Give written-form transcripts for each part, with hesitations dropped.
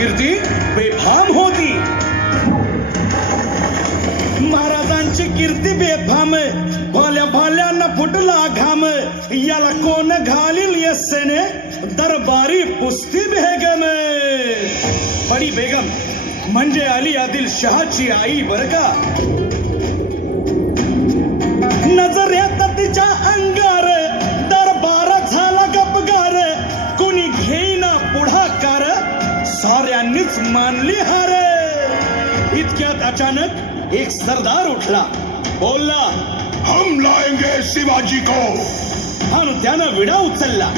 कीर्ती बेफाम होती. महाराजांची कीर्ती बेफाम, भाल्या भाल्यांना फुटला घाम. याला कोण घालील यस्सेने, दरबारी पुस्ती बेगम. बडी बेगम म्हणजे अली आदिल शहाची आई बर का. नजरेत तिच्या अंगार दरबार झाला गपगार. कोणी घेईना पुढाकार, साऱ्यांनीच मानली हार. इतक्यात अचानक एक सरदार उठला, बोलला, हम लाएंगे शिवाजी को. आणि त्यानं विडा उचलला.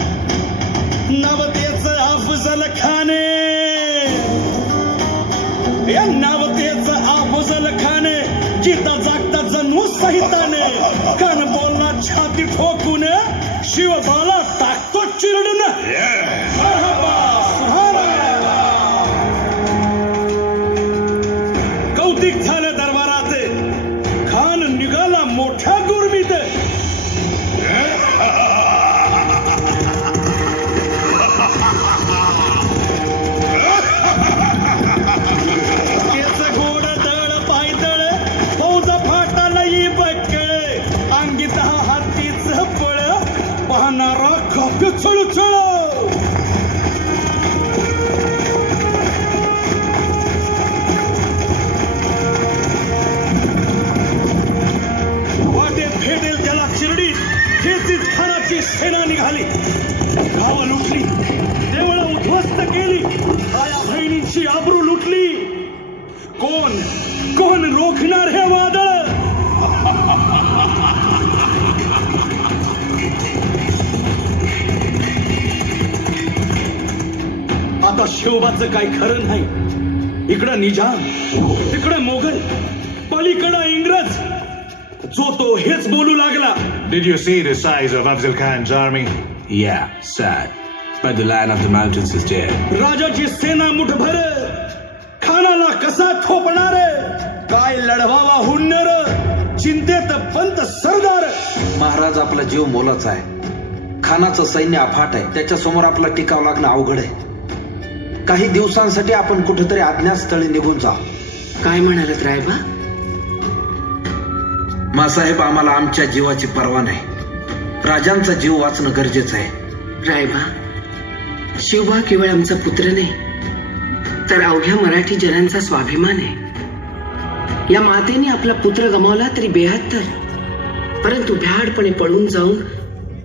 नवतेच अफजल खाने, या नवतेच अफजल खाने, जिता जागता जणू सहिताने. कान बोलला छाती ठोकून, शिवबाला टाकतो चिरडून. कौतिक झालं दरबारात. खान निघाला मोठ्या गुरमीत. गोड दळ पायदळ, फौज फाटाला बक्कळ. अंगीत हातीच पळ, पाहणारा काप्य चळचळ. वाटेत भेटेल त्याला चिरडीत खेचीत खानाची सेना निघाली. गावं लुटली, देवळं उद्ध्वस्त केली, आया बहिणींची आबरू लुटली. कोण कोण रोखणार हे वादळ. आता शिवबाचं काय खरं नाही. इकडं निजाम, तिकडं मोगल, पलीकडं इंग्रज. जो तो हेच बोलू लागला. Did you see the size of Afzal Khan's army? Yeah, sad. But the Lion of the Mountains is dead. राजाची सेना मुठभर, खानाला कसा थोपणार. काय लढवावा हुन्नर, चिंतेत पंत सरदार. महाराज आपला जीव मोलाचा आहे. खानाचं सैन्य अफाट आहे. त्याच्यासमोर आपला टिकाव लागणं अवघड आहे. काही दिवसांसाठी आपण कुठेतरी अज्ञातस्थळी निघून जा. काय म्हणालात रायबा? मासाहेब, आम्हाला आमच्या जीवाची पर्वा नाही. राजांचा जीव वाचणं गरजेचं आहे. रायबा, शिवबा केवळ आमचा पुत्र नाही, तर अवघ्या मराठी जनांचा स्वाभिमान आहे. या मातेने आपला पुत्र गमावला तरी बेहत्तर, परंतु भ्याडपणे पळून जाऊन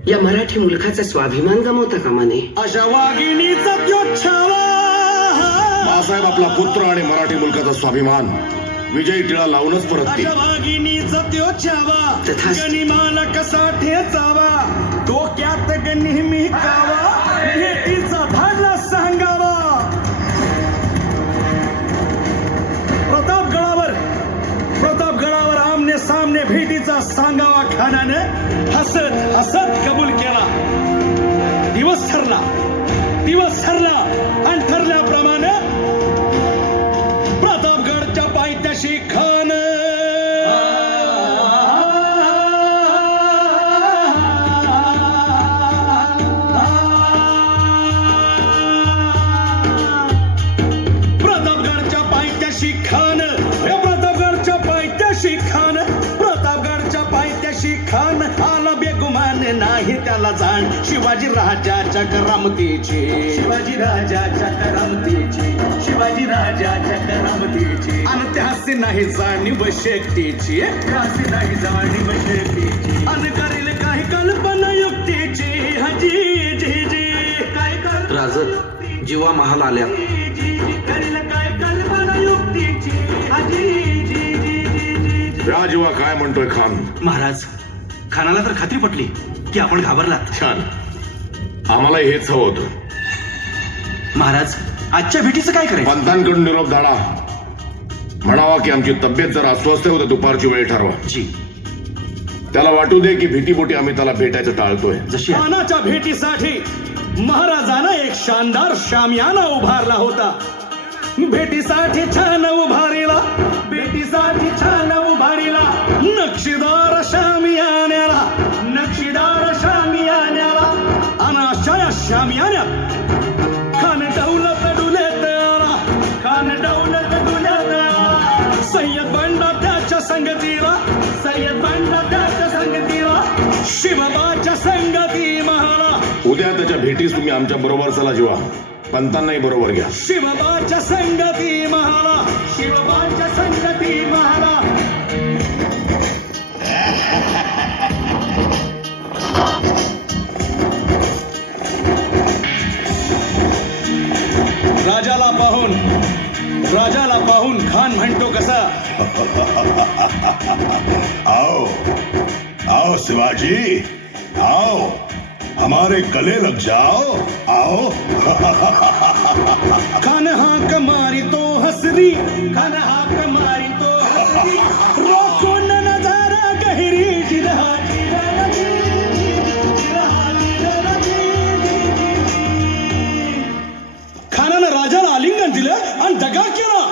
या मराठी मुलखाचा स्वाभिमान गमावता कामा नये. अशा वाघिणीचा त्यो छावा. बाळासाहेब आपला पुत्र आणि मराठी मुलकाचा स्वाभिमान विजयी टिळा लावूनच परत अशा वाघिणीचा त्यो छावा. तथास्तु. गनिमाला कसा ठेचावा, डोक्यात नेहमी कावा. भेटीचा धाडला सांगावा. प्रतापगडावर आमने सामने भेटीचा सांगावा. खानानं हसत हसत कबूल केला. दिवस ठरला आणि ठरल्याप्रमाणे प्रतापगडच्या पायथ्याशी खान आला बेगुमान नाही त्याला जाण. शिवाजी राजाच्या करामतीची, शिवाजी राजाच्या करामतीची, शिवाजी राजाच्या करामतीची. आणि त्यासी नाही जाणीव शेकटीची, त्यासी नाही जाणीव शेकटीची. आणि करेल काही कल्पना युक्तीची. हजी जी जी काय कर राजत, जीवा महाल आल्या. करेल काय कल्पना युक्तीची. हजी जी जी. राजवा काय म्हणतोय खान? महाराज, खानाला तर खात्री पटली की आपण घाबरलात. छान, आम्हाला हेच हवं होतं. महाराज, आजच्या भेटीचं काय करायचं? पंतांकडून निरोप धाडा. म्हणावा की आमची तब्येत जरा अस्वस्थ होते, दुपारची वेळ ठरवा. जी. त्याला वाटू दे की भीतीपोटी आम्ही त्याला भेटायचं टाळतोय. जशी आहे. खानाच्या भेटीसाठी महाराजानं एक शानदार शामियाना उभारला होता. भेटीसाठी छान उभारीला, भेटीसाठी छान उभारीला. नक्षीदार शामियान्याला, नक्षीदार शामियान्याला. आणि अशा या शामियान्यात खान डौलत डुलेत आला. संगतीला सय्यद बांधला त्याच्या संगतीला शिवबाच्या संगती महाला उद्या त्याच्या भेटीस तुम्ही आमच्या बरोबर चला जीवा पंतांनाही बरोबर घ्या शिवबाच्या संगती महाला शिवबाच्या संगती महाला राजाला पाहून खान म्हणतो कसा आओ आओ शिवाजी आओ हमारे गले लग जाओ आओ खान हाक मारी तो हसरी खान हाक मारी तो हसरी रोको न नजारा गहरी जिरहा खानानं राजाला आलिंगन दिलं आणि दगा केला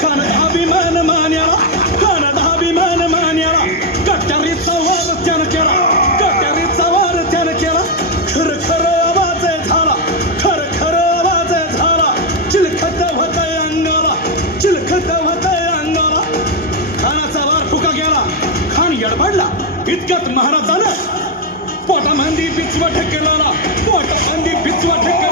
खानाचा अभिमान मान्याला खानाचा अभिमान मान्याला कट्यारीचा वार त्यानं केला कट्यारीचा वार त्यानं केला खर खर आवाज झाला खर खर आवाज झाला चिलखत होतय अंगाला चिलखत होतय अंगाला खानाचा वार फुका गेला खान यडबडला इतक्यात महाराजानं पोटामांदी पिचवा ठेकेला पोटामांदी पिचवा ठेकेला